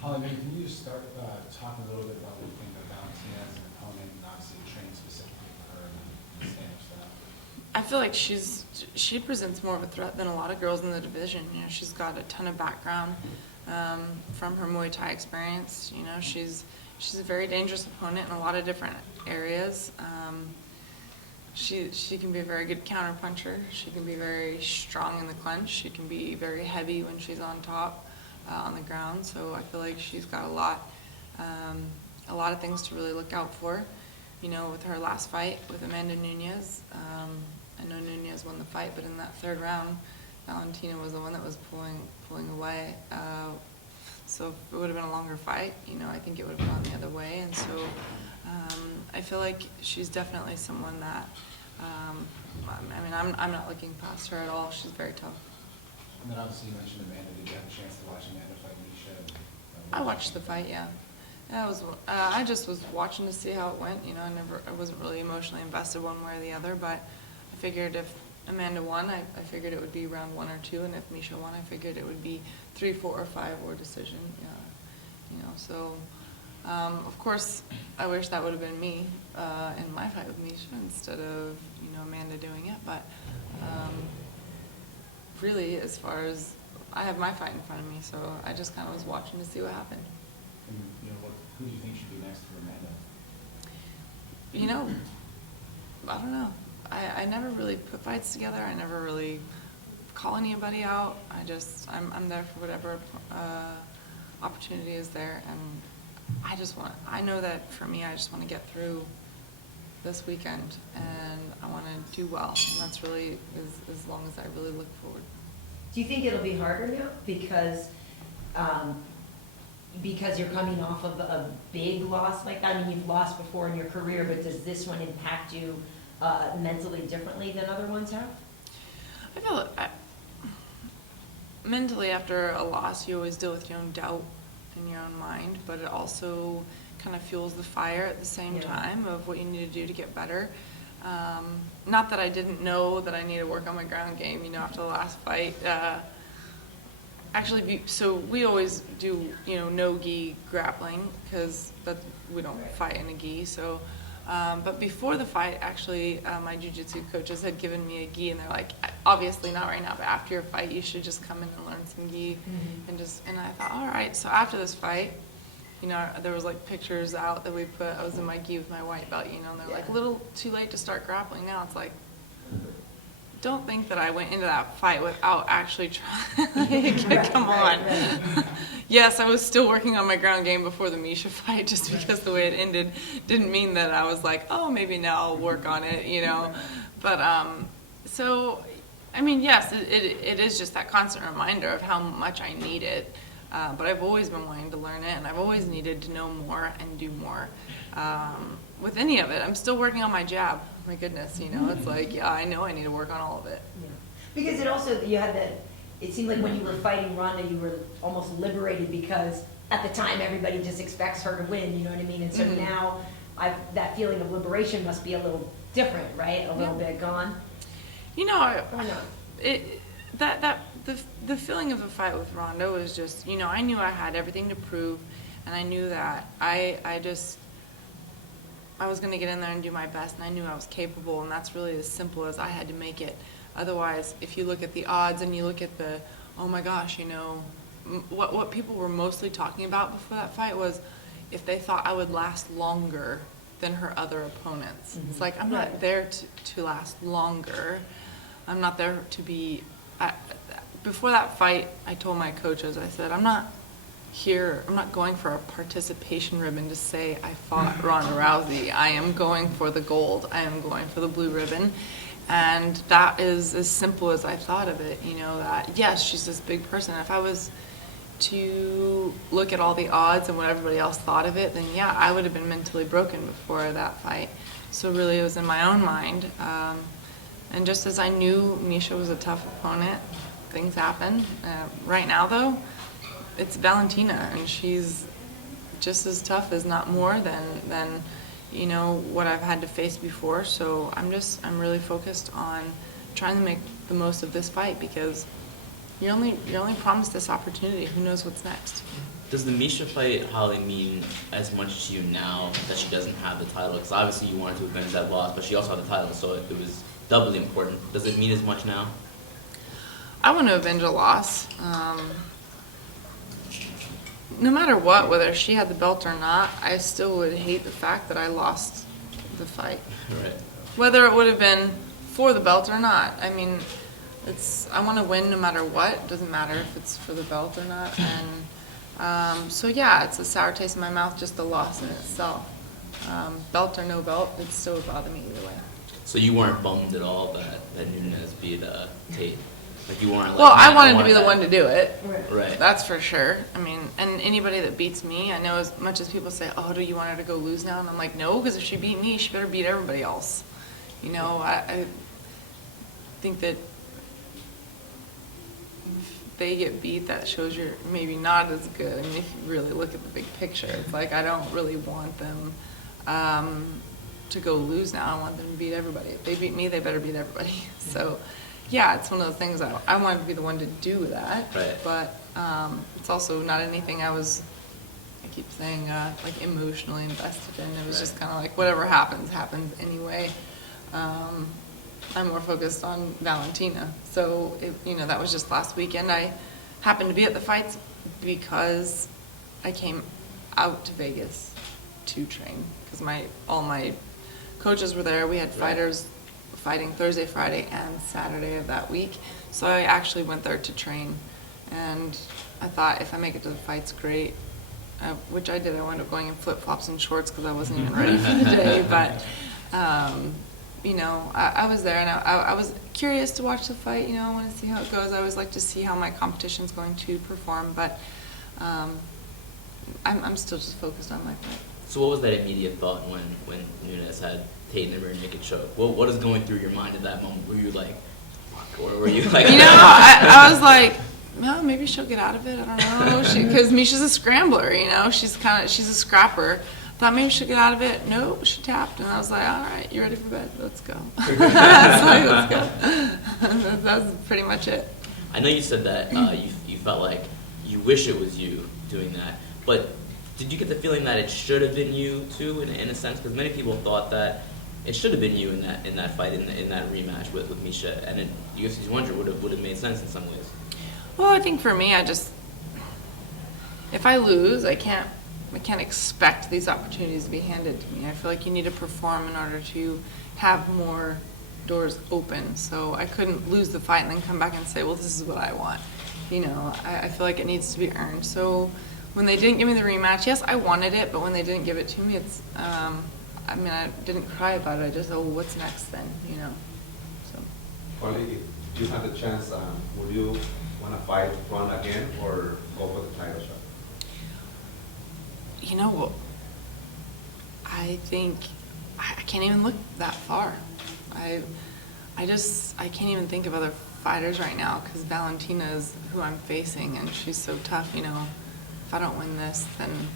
Holly, maybe can you just start talking a little bit about what you think of Valentina as an opponent, and obviously trained specifically for her and stand-up for that? I feel like she presents more of a threat than a lot of girls in the division. You know, she's got a ton of background from her Muay Thai experience. You know, she's a very dangerous opponent in a lot of different areas. She can be a very good counter puncher. She can be very strong in the clinch. She can be very heavy when she's on top on the ground. So I feel like she's got a lot of things to really look out for. You know, with her last fight with Amanda Nunes, I know Nunes won the fight, but in that third round, Valentina was the one that was pulling away. So if it would have been a longer fight, you know, I think it would have gone the other way. And so I feel like she's definitely someone that, I mean, I'm not looking past her at all. She's very tough. And then obviously you mentioned Amanda. Did you have a chance to watch Amanda fight Misha? I watched the fight, yeah. Yeah, I just was watching to see how it went. You know, I wasn't really emotionally invested one way or the other, but I figured if Amanda won, I figured it would be round 1 or 2, and if Misha won, I figured it would be 3, 4, or 5 or decision. Yeah, you know, so of course I wish that would have been me in my fight with Misha instead of, you know, Amanda doing it. But really, as far as I have my fight in front of me, so I just kind of was watching to see what happened. And, you know, who do you think should be next for Amanda? You know, I don't know. I never really put fights together. I never really call anybody out. I'm there for whatever opportunity is there, and I know that for me, I just want to get through this weekend, and I want to do well, and that's really as long as I really look forward. Do you think it'll be harder now because you're coming off of a big loss like that? I mean, you've lost before in your career, but does this one impact you mentally differently than other ones have? I feel mentally after a loss, you always deal with your own doubt in your own mind, but it also kind of fuels the fire at the same time of what you need to do to get better. Not that I didn't know that I need to work on my ground game, you know, after the last fight. Actually, so we always do, you know, no gi grappling because we don't fight in a gi. So, but before the fight, actually, my jiu-jitsu coaches had given me a gi, and they're like, obviously not right now, but after your fight, you should just come in and learn some gi, and I thought, all right. So after this fight, you know, there was like pictures out that we put. I was in my gi with my white belt, you know, and they're like, a little too late to start grappling now. It's like, don't think that I went into that fight without actually trying. Come on. Yes, I was still working on my ground game before the Misha fight, just because the way it ended didn't mean that I was like, oh, maybe now I'll work on it, you know. But so, I mean, yes, it is just that constant reminder of how much I need it. But I've always been wanting to learn it, and I've always needed to know more and do more. With any of it, I'm still working on my jab. My goodness, you know, it's like, yeah, I know I need to work on all of it. Yeah. Because it also, you had that, it seemed like when you were fighting Ronda, you were almost liberated because at the time everybody just expects her to win, you know what I mean? And so now that feeling of liberation must be a little different, right? A little bit gone. You know, Or not? The feeling of the fight with Ronda was just, you know, I knew I had everything to prove, and I knew that I was going to get in there and do my best, and I knew I was capable, and that's really as simple as I had to make it. Otherwise, if you look at the odds and you look at the, oh my gosh, you know, what people were mostly talking about before that fight was if they thought I would last longer than her other opponents. It's like, I'm not there to last longer. I'm not there to be... Before that fight, I told my coaches, I said, I'm not going for a participation ribbon to say I fought Ronda Rousey. I am going for the gold. I am going for the blue ribbon. And that is as simple as I thought of it, you know, that yes, she's this big person. If I was to look at all the odds and what everybody else thought of it, then yeah, I would have been mentally broken before that fight. So really it was in my own mind. And just as I knew Misha was a tough opponent, things happen. Right now though, it's Valentina, and she's just as tough, as not more than you know what I've had to face before. So I'm really focused on trying to make the most of this fight because you're only promised this opportunity. Who knows what's next? Does the Misha fight, Holly, mean as much to you now that she doesn't have the title? Because obviously you wanted to avenge that loss, but she also had the title, so it was doubly important. Does it mean as much now? I want to avenge a loss. No matter what, whether she had the belt or not, I still would hate the fact that I lost the fight. Right. Whether it would have been for the belt or not. I mean, I want to win no matter what. It doesn't matter if it's for the belt or not. And so yeah, it's a sour taste in my mouth, just the loss in itself. Belt or no belt, it still would bother me either way. So you weren't bummed at all that Nunes beat Tate? Like you weren't like, Well, man, I wanted to be that. the one to do it. Right. That's for sure. I mean, and anybody that beats me, I know as much as people say, oh, do you want her to go lose now? And I'm like, no, because if she beat me, she better beat everybody else. You know, I think that if they get beat, that shows you're maybe not as good. I mean, if you really look at the big picture, it's like I don't really want them to go lose now. I want them to beat everybody. If they beat me, they better beat everybody. So, yeah, it's one of the things I wanted to be the one to do that. Right. But it's also not anything I keep saying, like emotionally invested in. It was just kind of like whatever happens anyway. I'm more focused on Valentina. So, that was just last weekend. I happened to be at the fights because I came out to Vegas to train because all my coaches were there. We had fighters fighting Thursday, Friday, and Saturday of that week. So I actually went there to train. And I thought if I make it to the fights, great. Which I did. I wound up going in flip-flops and shorts because I wasn't even ready for the day. But, I was there, and I was curious to watch the fight. I want to see how it goes. I always like to see how my competition's going to perform. But I'm still just focused on my fight. So what was that immediate thought when Nunes had Tate in the rear naked choke? What is going through your mind at that moment? Were you like, fuck, or were you like... I was like, no, maybe she'll get out of it. I don't know. Because Misha's a scrambler, she's a scrapper. Thought maybe she'll get out of it. Nope, she tapped. And I was like, all right, you ready for bed? Let's go. Let's go. That's pretty much it. I know you said that you felt like you wish it was you doing that, but did you get the feeling that it should have been you too, in a sense? Because many people thought that it should have been you in that fight, in that rematch with Misha, and UFC 200 would have made sense in some ways. Well, I think for me, if I lose, I can't expect these opportunities to be handed to me. I feel like you need to perform in order to have more doors open. So I couldn't lose the fight and then come back and say, well, this is what I want. I feel like it needs to be earned. So when they didn't give me the rematch, yes, I wanted it, but when they didn't give it to me, it's, I didn't cry about it. I just, what's next then, So. Holly, if you had the chance, would you want to fight Ronda again or go for the title shot? I think I can't even look that far. I can't even think of other fighters right now because Valentina is who I'm facing and she's so tough. If I don't win this, then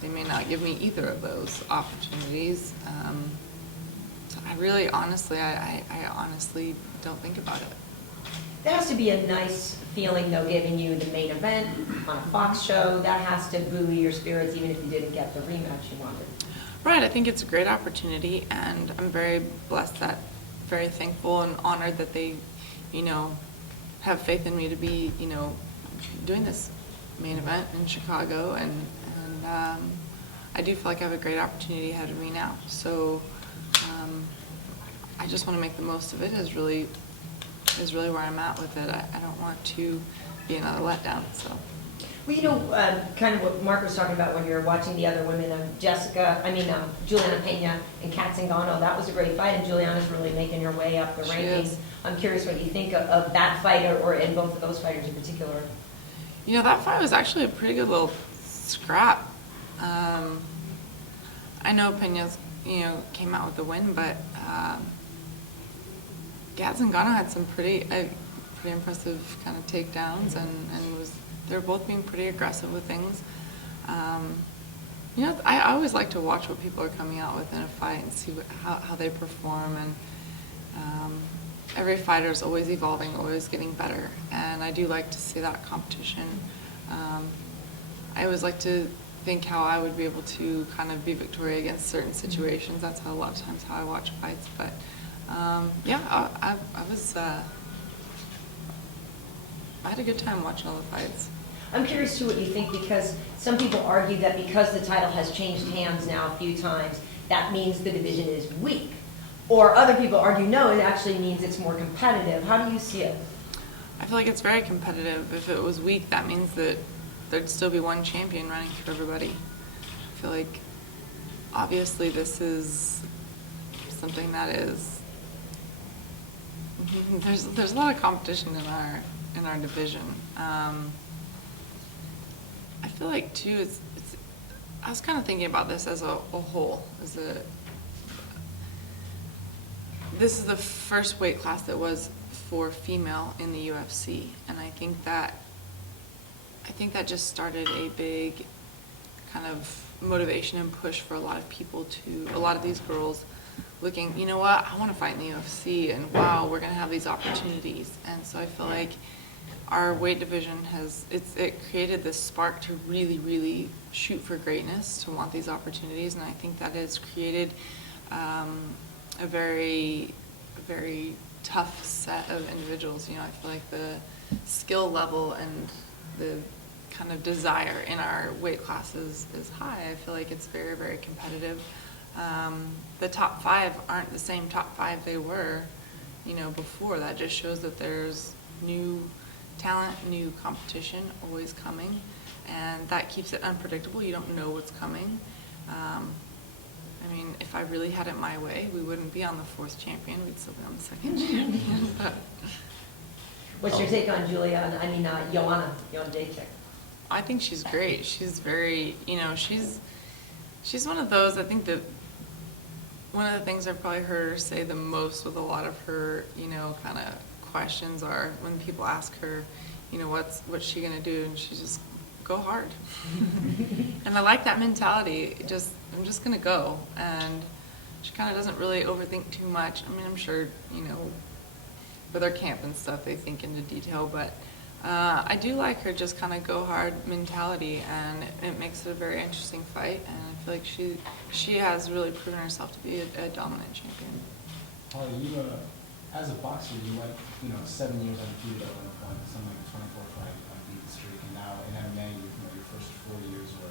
they may not give me either of those opportunities. So I honestly don't think about it. That has to be a nice feeling, though, giving you the main event on a Fox show. That has to buoy your spirits, even if you didn't get the rematch you wanted. Right. I think it's a great opportunity, and I'm very blessed very thankful and honored that they, have faith in me to be, doing this main event in Chicago, and I do feel like I have a great opportunity ahead of me now. So I just want to make the most of it. Is really where I'm at with it. I don't want to be another letdown. So. Well, kind of what Mark was talking about when you were watching the other women, Juliana Pena and Kat Zingano, that was a great fight, and Juliana's really making her way up the rankings. I'm curious what you think of that fight, or in both of those fighters in particular. That fight was actually a pretty good little scrap. I know Pena's, came out with the win, but Kat Zingano had some pretty impressive kind of takedowns, and they're both being pretty aggressive with things. I always like to watch what people are coming out with in a fight and see how they perform. And every fighter is always evolving, always getting better. And I do like to see that competition. I always like to think how I would be able to kind of be victorious against certain situations. That's how a lot of times how I watch fights. But yeah, I had a good time watching all the fights. I'm curious too what you think, because some people argue that because the title has changed hands now a few times, that means the division is weak. Or other people argue, no, it actually means it's more competitive. How do you see it? I feel like it's very competitive. If it was weak, that means that there'd still be one champion running for everybody. I feel like obviously this is something that is there's a lot of competition in our division. I feel like too it's I was kind of thinking about this as a whole. This is the first weight class that was for female in the UFC, and I think that just started a big kind of motivation and push for a lot of these girls looking, you know what, I want to fight in the UFC, and wow, we're going to have these opportunities. And so I feel like our weight division it created this spark to really, really shoot for greatness, to want these opportunities, and I think that has created a very, very tough set of individuals. You know, I feel like the skill level and the kind of desire in our weight classes is high. I feel like it's very, very competitive. The top 5 aren't the same top 5 they were, you know, before. That just shows that there's new talent, new competition always coming, and that keeps it unpredictable. You don't know what's coming. I mean, if I really had it my way, we wouldn't be on the 4th champion. We'd still be on the 2nd champion. But What's your take on Joanna Jacek? I think she's great. She's very, you know, she's one of those, I think that one of the things I've probably heard her say the most with a lot of her, you know, kind of questions are when people ask her, you know, what's she gonna do, and she just go hard. And I like that mentality. I'm just gonna go, and she kind of doesn't really overthink too much. I mean, I'm sure, you know, with our camp and stuff, they think into detail, but I do like her just kind of go hard mentality, and it makes it a very interesting fight, and I feel like she has really proven herself to be a dominant champion. Holly, you as a boxer, you went 7 years undefeated at one point, something like a 24-fight unbeaten streak, and now in MMA, your first 4 years were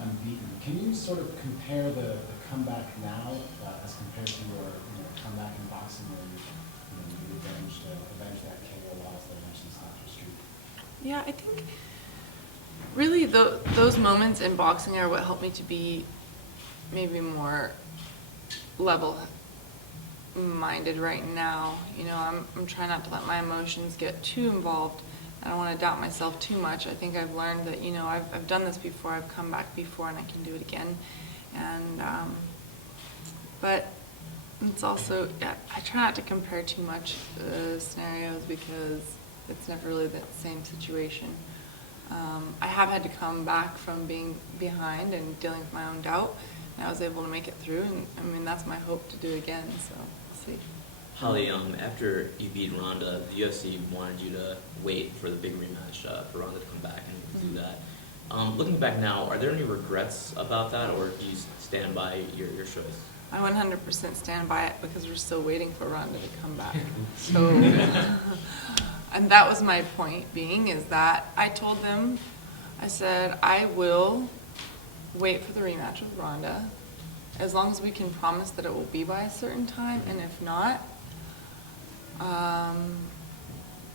unbeaten. Can you sort of compare the comeback now as compared to your comeback in boxing, where you avenged that KO loss that eventually stopped your streak? Yeah, I think really those moments in boxing are what helped me to be maybe more level-minded right now. You know, I'm trying not to let my emotions get too involved. I don't want to doubt myself too much. I think I've learned that, you know, I've done this before, I've come back before, and I can do it again. And but it's also, I try not to compare too much scenarios, because it's never really the same situation. I have had to come back from being behind and dealing with my own doubt, and I was able to make it through, and I mean, that's my hope to do again, so we'll see. Holly, after you beat Ronda, the UFC wanted you to wait for the big rematch for Ronda to come back and do that. Looking back now, are there any regrets about that, or do you stand by your choice? I 100% stand by it, because we're still waiting for Ronda to come back. So, and that was my point being, is that I told them, I said, I will wait for the rematch with Ronda, as long as we can promise that it will be by a certain time, and if not,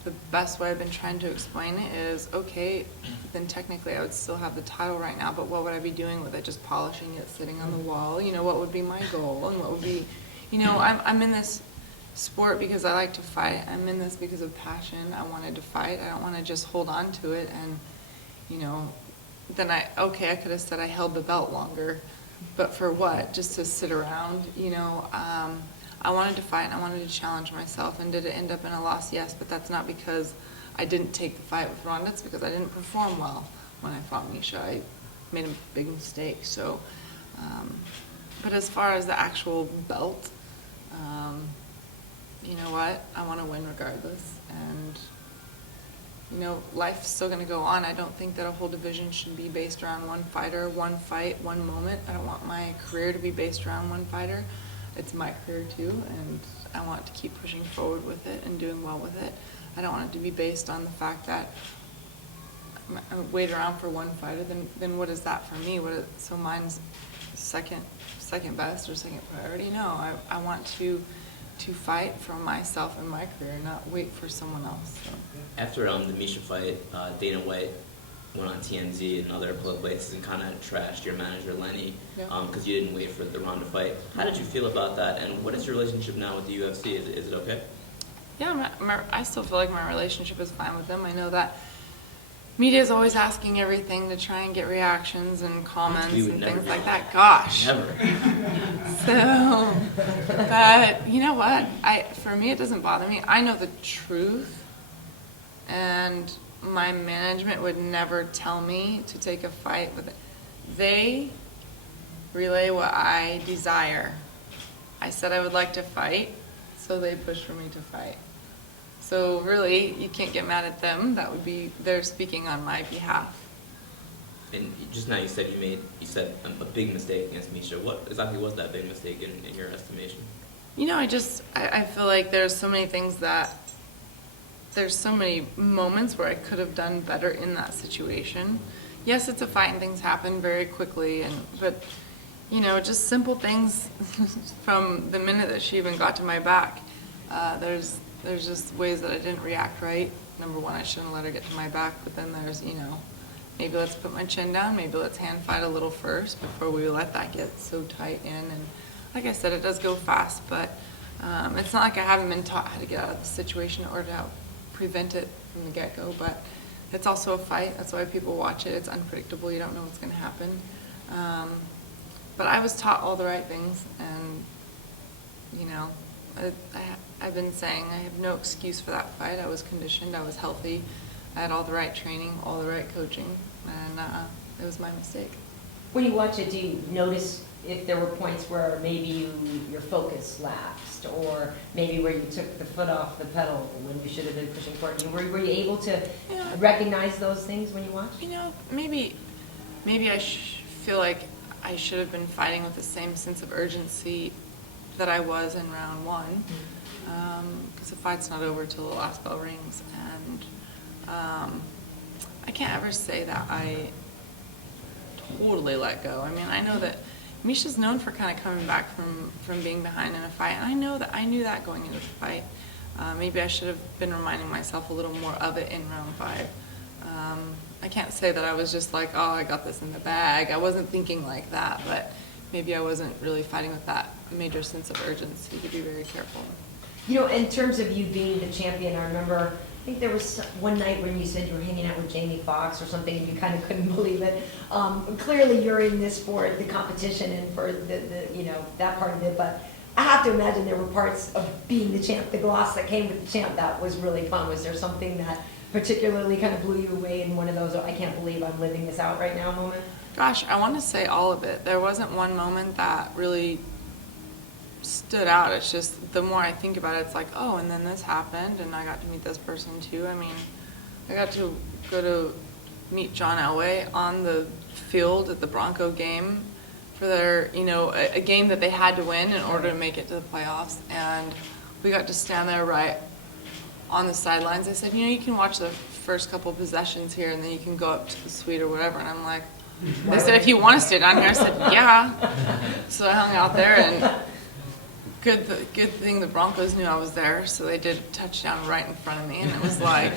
the best way I've been trying to explain it is, okay, then technically I would still have the title right now, but what would I be doing with it? Just polishing it, sitting on the wall? You know, what would be my goal? And what would be, you know, I'm in this sport because I like to fight. I'm in this because of passion. I wanted to fight. I don't want to just hold on to it and, you know, then I could have said I held the belt longer, but for what? Just to sit around, you know? I wanted to fight, and I wanted to challenge myself, and did it end up in a loss? Yes, but that's not because I didn't take the fight with Ronda. It's because I didn't perform well when I fought Misha. I made a big mistake. So, but as far as the actual belt, you know what? I want to win regardless, and you know, life's still going to go on. I don't think that a whole division should be based around one fighter, one fight, one moment. I don't want my career to be based around one fighter. It's my career too, and I want to keep pushing forward with it and doing well with it. I don't want it to be based on the fact that I wait around for one fighter. Then what is that for me? So mine's second best or second priority? No, I want to fight for myself and my career, not wait for someone else. So. After the Misha fight, Dana White went on TMZ and other public places and kind of trashed your manager Lenny because you didn't wait for the Ronda fight. How did you feel about that, and what is your relationship now with the UFC? Is it okay? Yeah, I still feel like my relationship is fine with them. I know that media is always asking everything to try and get reactions and comments and things like that. Gosh. Never. So, but you know what? For me, it doesn't bother me. I know the truth, and my management would never tell me to take a fight with it. They relay what I desire. I said I would like to fight, so they pushed for me to fight. So really, you can't get mad at them. That would be, they're speaking on my behalf. And just now you said a big mistake against Misha. What exactly was that big mistake in your estimation? You know, I feel like there's so many moments where I could have done better in that situation. Yes, it's a fight and things happen very quickly, but you know, just simple things from the minute that she even got to my back. There's just ways that I didn't react right. Number one, I shouldn't let her get to my back, but then there's, you know, maybe let's put my chin down, maybe let's hand fight a little first before we let that get so tight in. And like I said, it does go fast, but it's not like I haven't been taught how to get out of the situation or to prevent it from the get-go, but it's also a fight. That's why people watch it. It's unpredictable. You don't know what's going to happen. But I was taught all the right things, and, you know, I've been saying I have no excuse for that fight. I was conditioned. I was healthy. I had all the right training, all the right coaching, and it was my mistake. When you watch it, do you notice if there were points where maybe your focus lapsed, or maybe where you took the foot off the pedal when you should have been pushing forward? Were you able to recognize those things when you watch? You know, maybe I feel like I should have been fighting with the same sense of urgency that I was in round one, because the fight's not over till the last bell rings, and I can't ever say that I totally let go. I mean, I know that Misha's known for kind of coming back from being behind in a fight, and I knew that going into the fight. Maybe I should have been reminding myself a little more of it in round 5. I can't say that I was just like, oh, I got this in the bag. I wasn't thinking like that, but maybe I wasn't really fighting with that major sense of urgency to be very careful. You know, in terms of you being the champion, I remember, I think there was one night when you said you were hanging out with Jamie Foxx or something, and you kind of couldn't believe it. Clearly, you're in this for the competition and for the you know, that part of it, but I have to imagine there were parts of being the champ, the gloss that came with the champ, that was really fun. Was there something that particularly kind of blew you away in one of those, I can't believe I'm living this out right now moment? Gosh, I want to say all of it. There wasn't one moment that really stood out. It's just the more I think about it, it's like, oh, and then this happened, and I got to meet this person too. I mean, I got to go to meet John Elway on the field at the Bronco game for their, you know, a game that they had to win in order to make it to the playoffs, and we got to stand there right on the sidelines. They said, you know, you can watch the first couple possessions here, and then you can go up to the suite or whatever. And I'm like, they said, if you want to stay down here. I said, yeah. So I hung out there, and good thing the Broncos knew I was there, so they did a touchdown right in front of me. And it was like,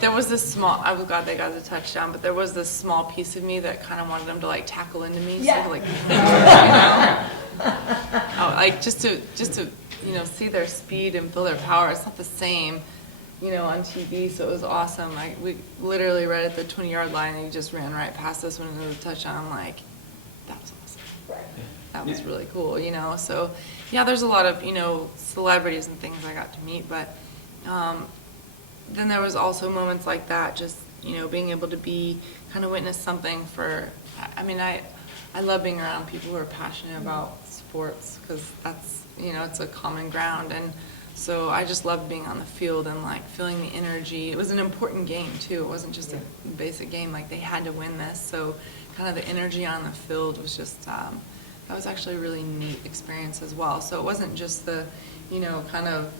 there was this small, I was glad they got the touchdown, but there was this small piece of me that kind of wanted them to like tackle into me. Yeah. So like, you know, oh, like just to you know, see their speed and feel their power. It's not the same, you know, on TV, so it was awesome. We literally right at the 20-yard line, and he just ran right past us when it was a touchdown. I'm like, that was awesome. Right. That was really cool, you know. So, yeah, there's a lot of, you know, celebrities and things I got to meet, but then there was also moments like that, just, you know, being able to be, kind of witness something for, I mean, I love being around people who are passionate about sports, because that's, you know, it's a common ground, and So I just loved being on the field and like feeling the energy. It was an important game too. It wasn't just a basic game. Like they had to win this. So kind of the energy on the field was just, that was actually a really neat experience as well. So it wasn't just the, kind of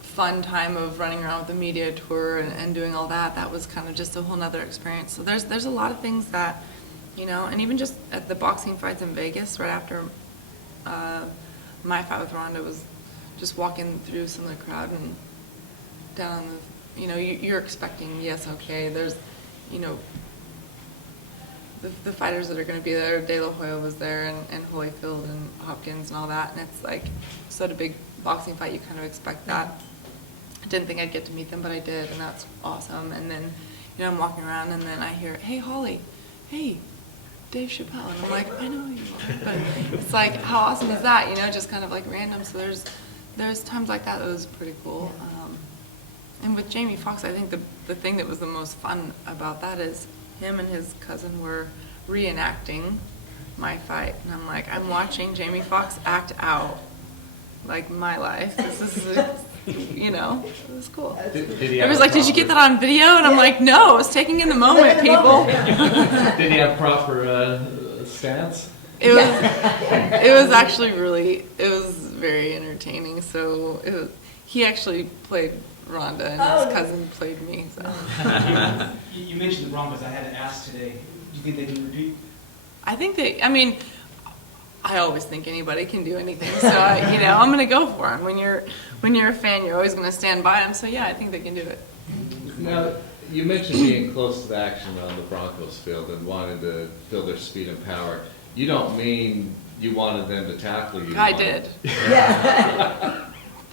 fun time of running around with the media tour and doing all that. That was kind of just a whole nother experience. So there's a lot of things that, and even just at the boxing fights in Vegas right after my fight with Ronda was just walking through some of the crowd and down the, you're expecting, yes, okay, there's, the fighters that are going to be there. De La Hoya was there, and Holyfield and Hopkins and all that, and it's like, so at a big boxing fight, you kind of expect that. I didn't think I'd get to meet them, but I did, and that's awesome. And then, I'm walking around, and then I hear, hey, Holly, hey, Dave Chappelle, and I'm like, I know who you are, but it's like, how awesome is that, just kind of like random. So there's times like that was pretty cool. And with Jamie Foxx, I think the thing that was the most fun about that is him and his cousin were reenacting my fight, and I'm like, I'm watching Jamie Foxx act out like my life. This is, it was cool. It was like, did you get that on video? And I'm like, no, I was taking in the moment, people. Did he have proper stance? It was actually it was very entertaining. So he actually played Ronda, and his cousin played me. So. You mentioned the Broncos. I had to ask today. Do you think they can repeat? I think I always think anybody can do anything. So I'm going to go for them. When you're a fan, you're always going to stand by them. So yeah, I think they can do it. Now, you mentioned being close to the action on the Broncos field and wanting to feel their speed and power. You don't mean you wanted them to tackle you? I did. Yeah.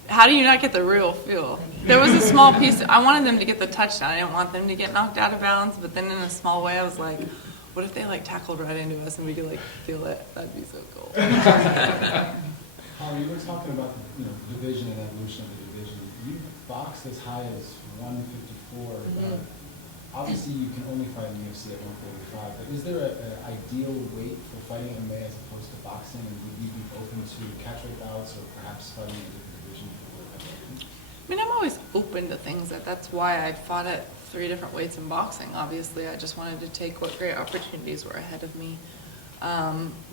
How do you not get the real feel? There was a small piece. I wanted them to get the touchdown. I didn't want them to get knocked out of bounds. But then in a small way, I was like, what if they tackled right into us and we could feel it? That'd be so cool. Holly, you were talking about the division and evolution of the division. You boxed as high as 154. Obviously, you can only fight in the UFC at 145. But is there an ideal weight for fighting MMA as opposed to boxing? And would you be open to catchweight bouts or perhaps fighting in a different division for heavyweight? I mean, I'm always open to things. That's why I fought at 3 different weights in boxing. Obviously, I just wanted to take what great opportunities were ahead of me.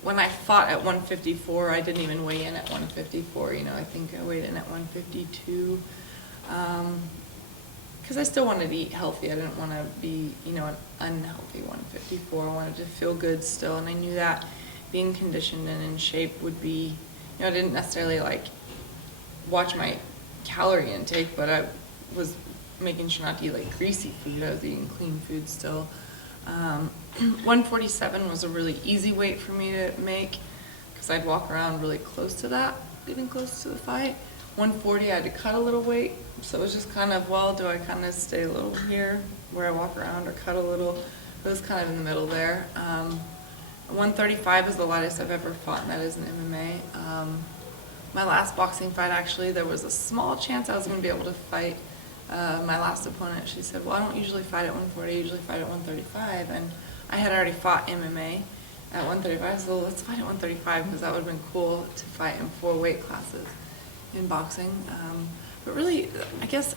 When I fought at 154, I didn't even weigh in at 154. I think I weighed in at 152 because I still wanted to eat healthy. I didn't want to be, an unhealthy 154. I wanted to feel good still, and I knew that being conditioned and in shape would be, I didn't necessarily watch my calorie intake, but I was making sure not to eat greasy food. I was eating clean food still. 147 was a really easy weight for me to make because I'd walk around really close to that, getting close to the fight. 140, I had to cut a little weight, so it was just kind of, do I kind of stay a little here where I walk around or cut a little? It was kind of in the middle there. 135 is the lightest I've ever fought, and that is in MMA. My last boxing fight, actually, there was a small chance I was going to be able to fight my last opponent. She said, well, I don't usually fight at 140, I usually fight at 135, and I had already fought MMA at 135, so let's fight at 135 because that would have been cool to fight in 4 weight classes in boxing. But really, I guess,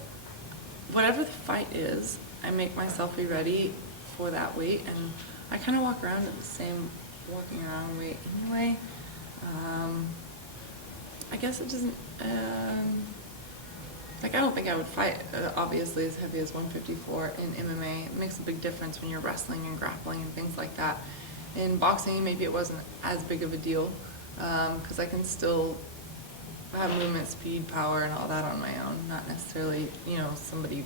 whatever the fight is, I make myself be ready for that weight, and I kind of walk around at the same walking around weight anyway. I guess it doesn't, I don't think I would fight, obviously, as heavy as 154 in MMA. It makes a big difference when you're wrestling and grappling and things like that. In boxing, maybe it wasn't as big of a deal, because I can still have movement, speed, power, and all that on my own. Not necessarily, somebody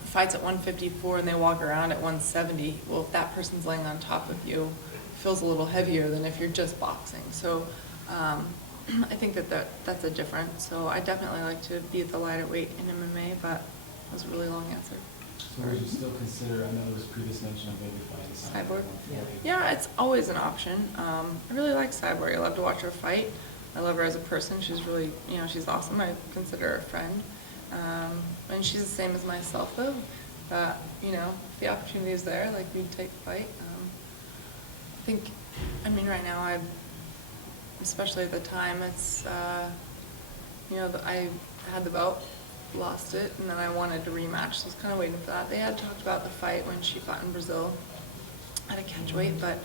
fights at 154 and they walk around at 170. Well, if that person's laying on top of you, it feels a little heavier than if you're just boxing. So I think that's a difference. So I definitely like to be at the lighter weight in MMA, but that was a really long answer. So would you still consider, I know there was previous mention of maybe fighting Cyborg? 140. Yeah, it's always an option. I really like Cyborg. I love to watch her fight. I love her as a person. She's really, she's awesome. I consider her a friend. And she's the same as myself, though. But, if the opportunity is there, we'd take the fight. Right now, especially at the time, it's I had the belt, lost it, and then I wanted to rematch, so I was kind of waiting for that. They had talked about the fight when she fought in Brazil at a catchweight, but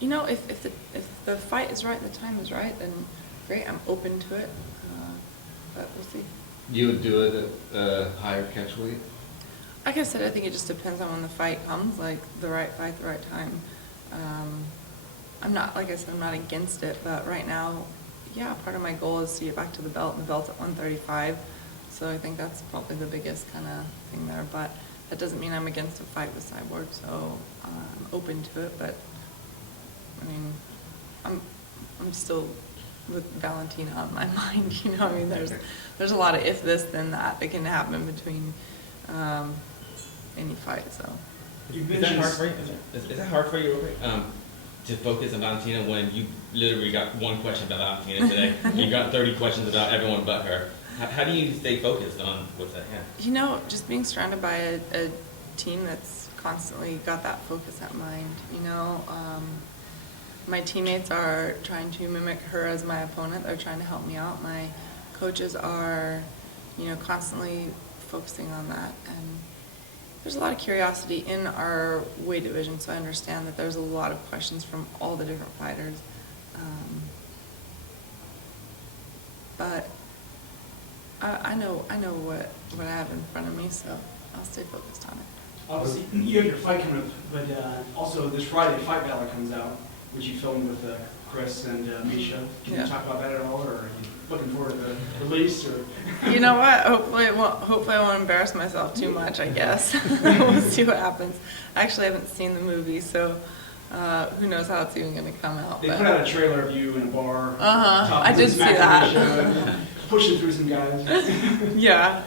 if the fight is right and the time is right, then great, I'm open to it, but we'll see. You would do it at a higher catch weight? Like I said, I think it just depends on when the fight comes, like the right fight, the right time. I'm not, like I said, I'm not against it, but right now, yeah, part of my goal is to get back to the belt, and the belt's at 135, so I think that's probably the biggest kind of thing there, but that doesn't mean I'm against a fight with Cyborg, so I'm open to it, but I mean, I'm still with Valentina on my mind, I mean, there's a lot of if this, then that can happen between any fight, so. Is that hard for you? Is that hard for you, to focus on Valentina when you literally got one question about Valentina today? You got 30 questions about everyone but her. How do you stay focused on what's at hand? Just being surrounded by a team that's constantly got that focus at mind, my teammates are trying to mimic her as my opponent. They're trying to help me out. My coaches are, constantly focusing on that. And there's a lot of curiosity in our weight division, so I understand that there's a lot of questions from all the different fighters. But I know what I have in front of me, so I'll stay focused on it. Obviously, you have your fight coming up, but also this Friday, Fight Valor comes out, which you filmed with Chris and Misha. Can you talk about that at all, or are you looking forward to the release? Or you know what? Hopefully I won't embarrass myself too much, I guess. We'll see what happens. Actually, I haven't seen the movie, so who knows how it's even going to come out. They put out a trailer of you in a bar. I did see that. Pushing through some guys. Yeah,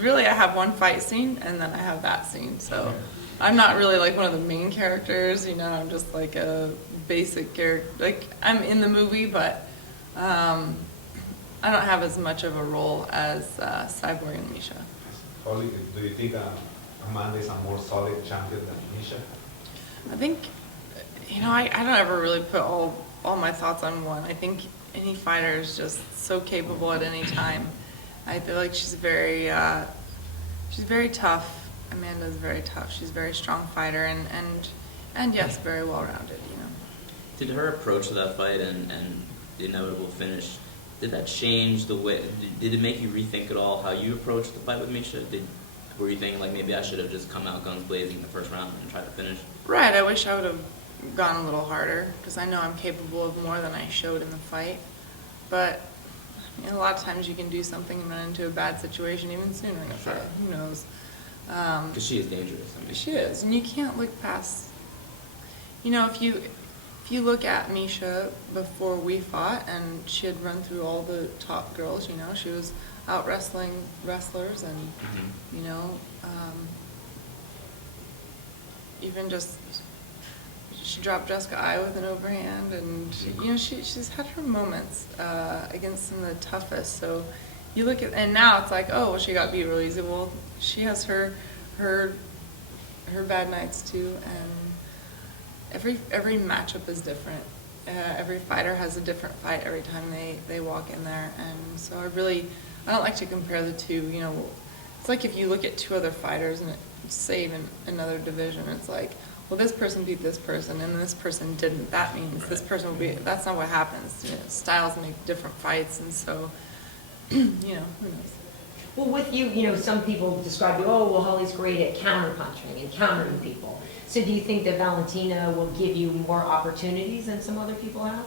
really I have one fight scene, and then I have that scene, so I'm not really like one of the main characters, I'm just like a basic character. Like, I'm in the movie, but I don't have as much of a role as Cyborg and Misha. Holly, do you think Amanda is a more solid champion than Misha? I think, I don't ever really put all my thoughts on one. I think any fighter is just so capable at any time. I feel like she's very tough. Amanda's very tough. She's a very strong fighter and yes, very well-rounded, Did her approach to that fight and the inevitable finish, did that change the way, did it make you rethink at all how you approached the fight with Misha? Were you thinking, like, maybe I should have just come out guns blazing in the first round and tried to finish? Right, I wish I would have gone a little harder, because I know I'm capable of more than I showed in the fight. But a lot of times you can do something and run into a bad situation even sooner in a fight. Who knows? Because she is dangerous. She is, and you can't look past. If you look at Misha before we fought, and she had run through all the top girls, she was out wrestling wrestlers, and even just she dropped Jessica Ai with an overhand, and she's had her moments against some of the toughest. So you look at, and now it's like, oh, well, she got beat really easy. Well, she has her bad nights too, and every matchup is different. Every fighter has a different fight every time they walk in there, and so I don't like to compare the two. It's like if you look at two other fighters and say in another division, it's like, well, this person beat this person and this person didn't. That means this person will be. That's not what happens. Styles make different fights, and so who knows. Well, with you, some people describe you, oh, well, Holly's great at counterpunching and countering people. So do you think that Valentina will give you more opportunities than some other people have?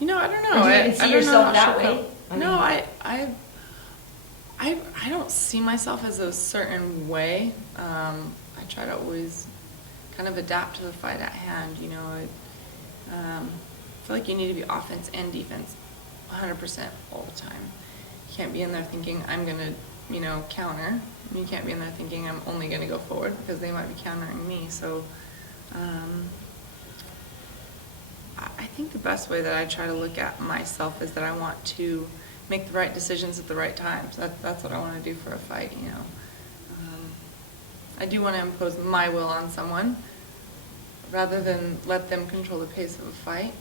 I don't know. Or do you even see yourself that way? I don't see myself as a certain way. I try to always kind of adapt to the fight at hand. I feel like you need to be offense and defense 100% all the time. You can't be in there thinking I'm going to, counter. You can't be in there thinking I'm only going to go forward because they might be countering me. So I think the best way that I try to look at myself is that I want to make the right decisions at the right times. That's what I want to do for a fight, I do want to impose my will on someone rather than let them control the pace of a fight.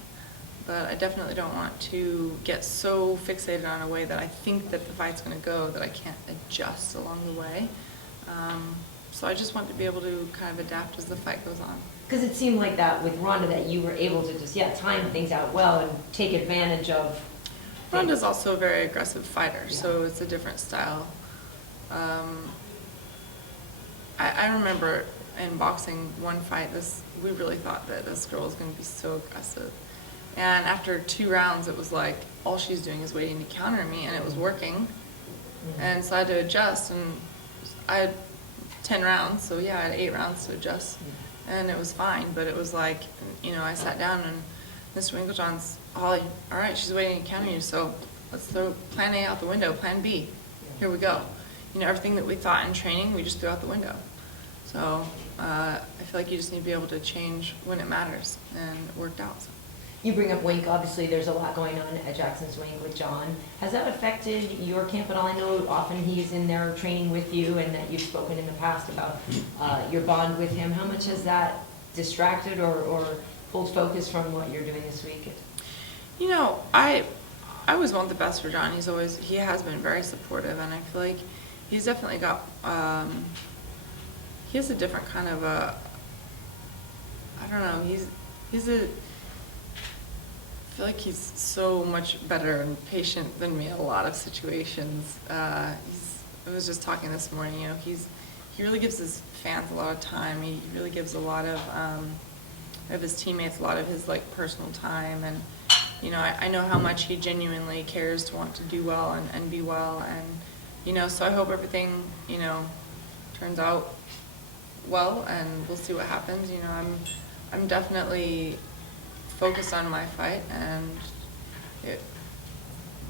but I definitely don't want to get so fixated on a way that I think that the fight's going to go that I can't adjust along the way. So I just want to be able to kind of adapt as the fight goes on. Because it seemed like that with Ronda, that you were able to just, time things out well and take advantage of. Ronda's also a very aggressive fighter, so it's a different style. I remember in boxing one fight, we really thought that this girl was going to be so aggressive. And after 2 rounds, it was like all she's doing is waiting to counter me, and it was working. And so I had to adjust, and I had 10 rounds, so yeah, I had 8 rounds to adjust. And it was fine, but it was like, I sat down and Mr. Winklejohn's, Holly, all right, she's waiting to counter you, so let's throw plan A out the window, plan B. Here we go. Everything that we thought in training, we just threw out the window. So I feel like you just need to be able to change when it matters, and it worked out. So. You bring up Wink, obviously there's a lot going on at Jackson's Wing with John. Has that affected your camp at all? I know often he's in there training with you, and that you've spoken in the past about your bond with him. How much has that distracted or pulled focus from what you're doing this week? I always want the best for John. He has been very supportive, and I feel like he's definitely got, he has a different kind of I don't know, I feel like he's so much better and patient than me in a lot of situations. I was just talking this morning, he really gives his fans a lot of time. He really gives a lot of his teammates a lot of his personal time, and I know how much he genuinely cares to want to do well and be well, and so I hope everything turns out well, and we'll see what happens. I'm definitely focused on my fight, and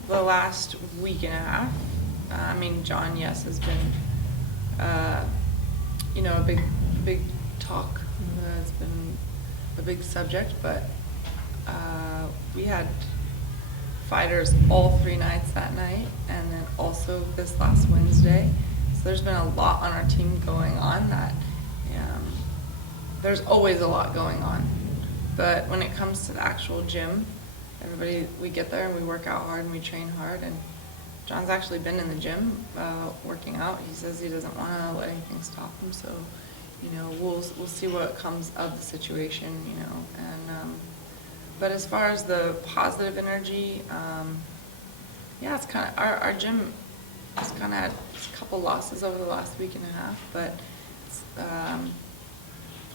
the last week and a half, John, yes, has been a big talk. It's been a big subject, but we had fighters all 3 nights that night, and then also this last Wednesday. So there's been a lot on our team going on that there's always a lot going on. But when it comes to the actual gym, we get there and we work out hard and we train hard. And John's actually been in the gym working out. He says he doesn't want to let anything stop him. So, we'll see what comes of the situation, And but as far as the positive energy, it's kind of our gym has kind of had a couple losses over the last week and a half, but it's,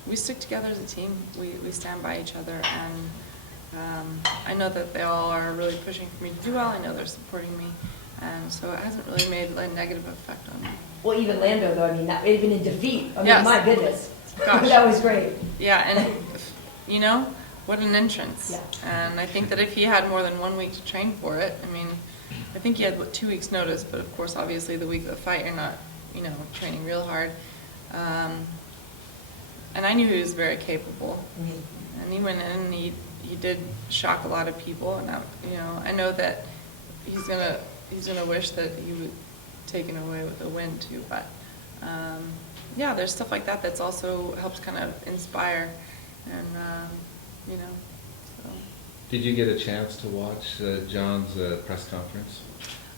we stick together as a team. We stand by each other, and I know that they all are really pushing for me to do well. I know they're supporting me, and so it hasn't really made a negative effect on me. Well, even Lando, though, that even in defeat, yes. My goodness. Gosh. That was great. Yeah, and what an entrance. Yeah. And I think that if he had more than 1 week to train for it, I think he had 2 weeks notice, but of course, obviously the week of the fight, you're not, training real hard. And I knew he was very capable. Mm-hmm. And he went in and he did shock a lot of people, and I know that he's gonna wish that he would taken away with a win too, but there's stuff like that that's also helps kind of inspire, and so. Did you get a chance to watch John's press conference?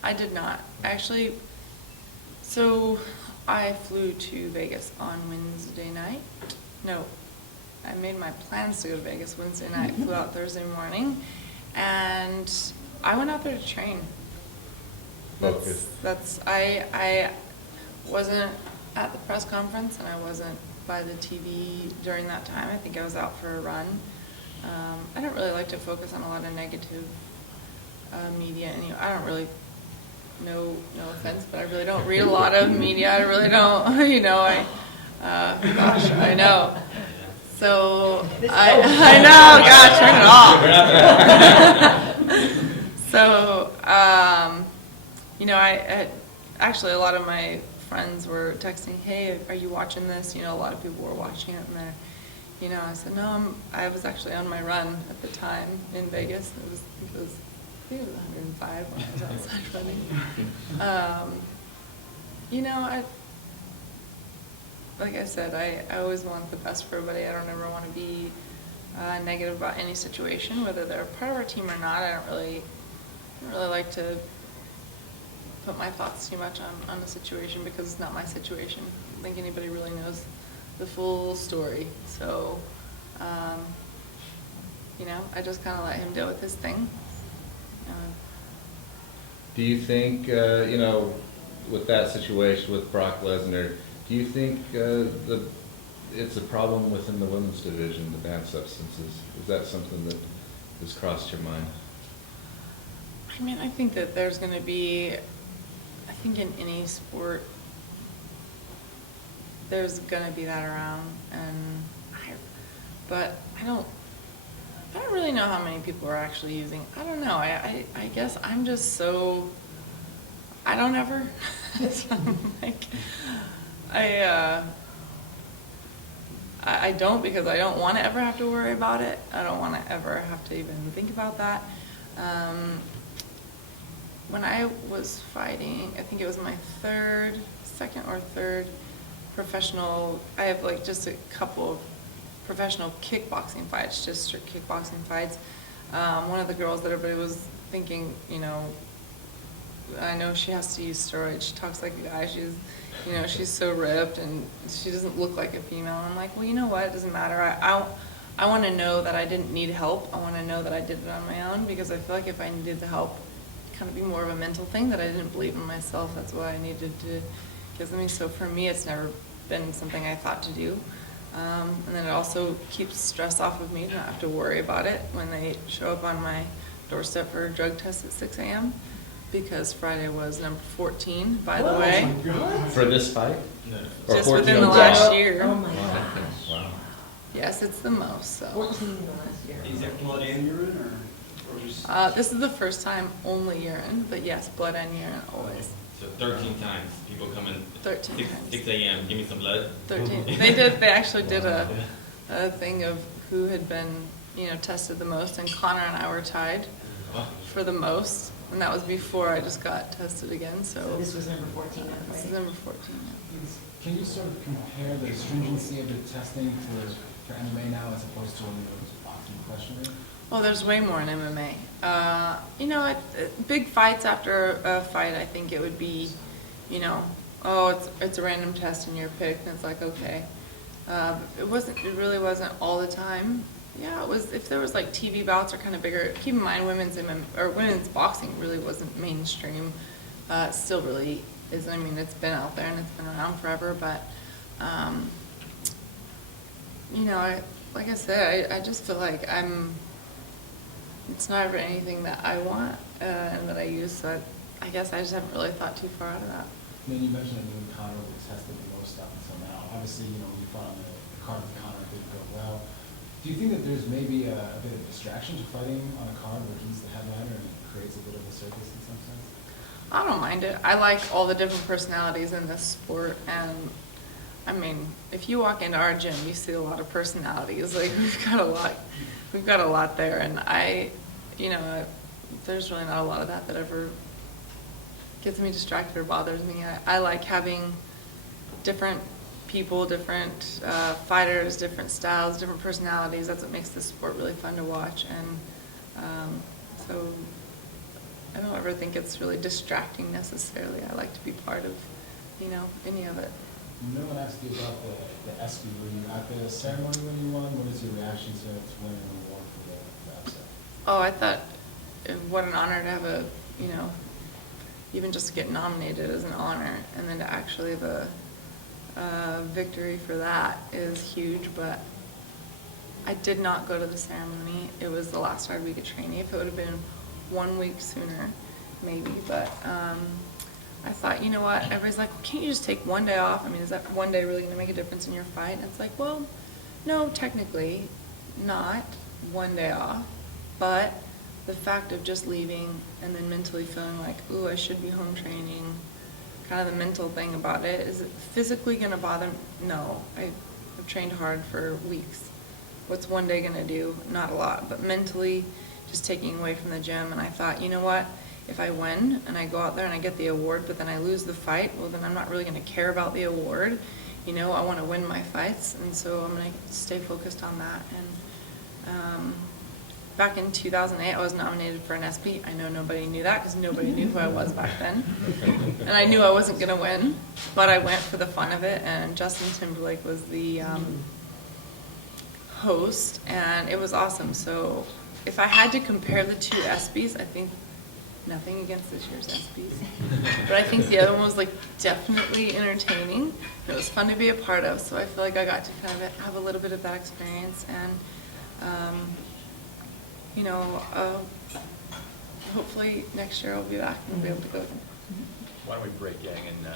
I did not actually. So I flew to Vegas on Wednesday night. No, I made my plans to go to Vegas Wednesday night, flew out Thursday morning, and I went out there to train. I wasn't at the press conference, and I wasn't by the TV during that time. I think I was out for a run. I don't really like to focus on a lot of negative media. I don't really, no offense, but I really don't read a lot of media. I really don't, gosh, I know. So, I know, God, turn it off. So, I actually, a lot of my friends were texting, hey, are you watching this? A lot of people were watching it, and I said, no, I was actually on my run at the time in Vegas. It was 105 when I was outside running. Like I said, I always want the best for everybody. I don't ever want to be negative about any situation, whether they're part of our team or not. I don't really like to put my thoughts too much on the situation because it's not my situation. I don't think anybody really knows the full story. So, you know, I just kind of let him deal with his thing. Do you think, you know, with that situation with Brock Lesnar, do you think it's a problem within the women's division, the banned substances? Is that something that has crossed your mind? I mean, I think that there's going to be, I think in any sport, there's going to be that around, but I don't really know how many people are actually using. I don't know. I guess I'm just so, I don't ever. So like, I don't, because I don't want to ever have to worry about it. I don't want to ever have to even think about that. When I was fighting, I think it was my second or third professional, I have like just a couple of professional kickboxing fights, just strict kickboxing fights. One of the girls that everybody was thinking, you know, I know she has to use steroids. She talks like a guy. She's, you know, she's so ripped and she doesn't look like a female. And I'm like, well, you know what? It doesn't matter. I want to know that I didn't need help. I want to know that I did it on my own, because I feel like if I needed the help, it'd kind of be more of a mental thing, that I didn't believe in myself. That's why I needed to get something. So for me, it's never been something I thought to do. And then it also keeps stress off of me to not have to worry about it when they show up on my doorstep for a drug test at 6 a.m. Because Friday was number 14, by the way. Oh my God. For this fight? No. Or Just 14 within the overall? last year. Oh my Wow. gosh. Wow. Yes, it's the most. So 14 in the last year. Is that blood and urine, or just? this is the first time only urine, but yes, blood and urine always. So 13 times people come in 13 times. 6 a.m. Give me some blood. 13. They actually did a thing of who had been, you know, tested the most, and Connor and I were tied for the most, and that was before I just got tested again. So So this was number 14 on the this is fight. number 14. Can you sort of compare the stringency of the testing for MMA now as opposed to when it was boxing questionable? Well, there's way more in MMA. You know, big fights after a fight, I think it would be, you know, oh, it's a random test and you're picked, and it's like, okay. It really wasn't all the time. Yeah, it was, if there was like TV bouts are kind of bigger. Keep in mind, women's boxing really wasn't mainstream. It still really is. I mean, it's been out there and it's been around forever, but, you know, like I said, I just feel like it's not ever anything that I want and that I use, so I guess I just haven't really thought too far out of that. And then you mentioned that you and Connor were tested the most up until now. Obviously, you know, when you fought on the card with Connor, it didn't go well. Do you think that there's maybe a bit of distraction to fighting on a card where he's the headliner and it creates a bit of a circus in some sense? I don't mind it. I like all the different personalities in this sport, and I mean, if you walk into our gym, you see a lot of personalities. Like we've got a lot there, and you know, there's really not a lot of that ever gets me distracted or bothers me. I like having different people, different fighters, different styles, different personalities. That's what makes this sport really fun to watch, and so I don't ever think it's really distracting necessarily. I like to be part of, you know, any of it. No one asked you about the ESPY. Were you at the ceremony when you won? What is your reaction to winning an award for the upset? Oh, I thought, what an honor to have you know, even just to get nominated is an honor, and then to actually have a victory for that is huge. But I did not go to the ceremony. It was the last hard week of training. If it would have been 1 week sooner, maybe, but I thought, you know what, everybody's like, well, can't you just take 1 day off? I mean, is that 1 day really going to make a difference in your fight? And it's like, well, no, technically not 1 day off, but the fact of just leaving and then mentally feeling like, ooh, I should be home training, kind of the mental thing about it. Is it physically going to bother me? No, I've trained hard for weeks. What's 1 day going to do? Not a lot, but mentally just taking away from the gym. And I thought, you know what, if I win and I go out there and I get the award, but then I lose the fight, well, then I'm not really going to care about the award. You know, I want to win my fights, and so I'm going to stay focused on that. And Back in 2008, I was nominated for an ESPY. I know nobody knew that because nobody knew who I was back then. And I knew I wasn't going to win, but I went for the fun of it, and Justin Timberlake was the host, and it was awesome. So if I had to compare the two ESPYs, I think nothing against this year's ESPYs, but I think the other one was like definitely entertaining. It was fun to be a part of, so I feel like I got to kind of have a little bit of that experience, and you know, hopefully next year I'll be back and we'll be able to go again. Why don't we break yang and